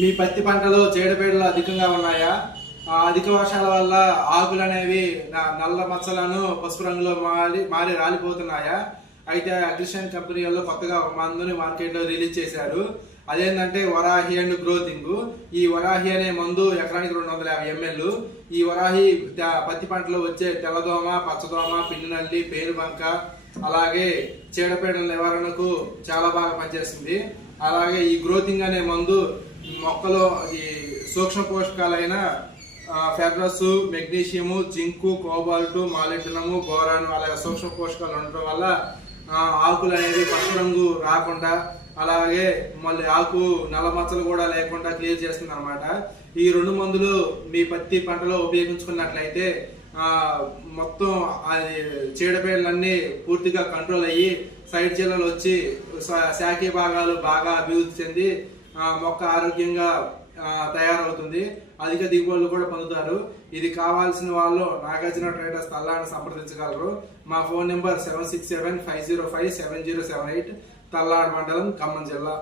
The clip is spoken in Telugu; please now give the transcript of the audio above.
మీ పత్తి పంటలో చీడపీడలు అధికంగా ఉన్నాయా? అధిక వర్షాల వల్ల ఆకులు అనేవి నల్ల మచ్చలను పసుపు రంగులో మారి రాలిపోతున్నాయా? అయితే అగ్రిషన్ కంపెనీ వాళ్ళు కొత్తగా ఒక మందుని మార్కెట్లో రిలీజ్ చేశారు. అదేంటంటే వరాహి అండ్ గ్రోతింగ్. ఈ వరాహి అనే మందు ఎకరానికి 250 ml. ఈ వరాహి పత్తి పంటలో వచ్చే తెల్లదోమ, పచ్చదోమ, పిండి నల్లి, పేనుబంక, అలాగే చీడపీడల నివారణకు చాలా బాగా పనిచేస్తుంది. అలాగే ఈ గ్రోతింగ్ అనే మందు మొక్కలో ఈ సూక్ష్మ పోషకాలైన ఫెర్రస్, మెగ్నీషియము, జింకు, కోబాల్టు, మాలిబ్డినము, బోరాను అలాగే సూక్ష్మ పోషకాలు ఉండటం వల్ల ఆకులు అనేవి పచ్చ రంగు రాకుండా, అలాగే మళ్ళీ ఆకు నల్ల మచ్చలు కూడా లేకుండా క్లియర్ చేస్తుంది అనమాట. ఈ 2 మందులు మీ పత్తి పంటలో ఉపయోగించుకున్నట్లయితే మొత్తం చీడపీడలన్నీ పూర్తిగా కంట్రోల్ అయ్యి సైడ్ చీలలు వచ్చి శాఖీ భాగాలు బాగా అభివృద్ధి చెంది మొక్క ఆరోగ్యంగా తయారవుతుంది. అధిక దిగుబడులు కూడా పొందుతారు. ఇది కావాల్సిన వాళ్ళు నాగార్జున ట్రేడర్స్ తల్లాడిని సంప్రదించగలరు. మా ఫోన్ నెంబర్ 7675057078, తల్లాడ్ మండలం, ఖమ్మం జిల్లా.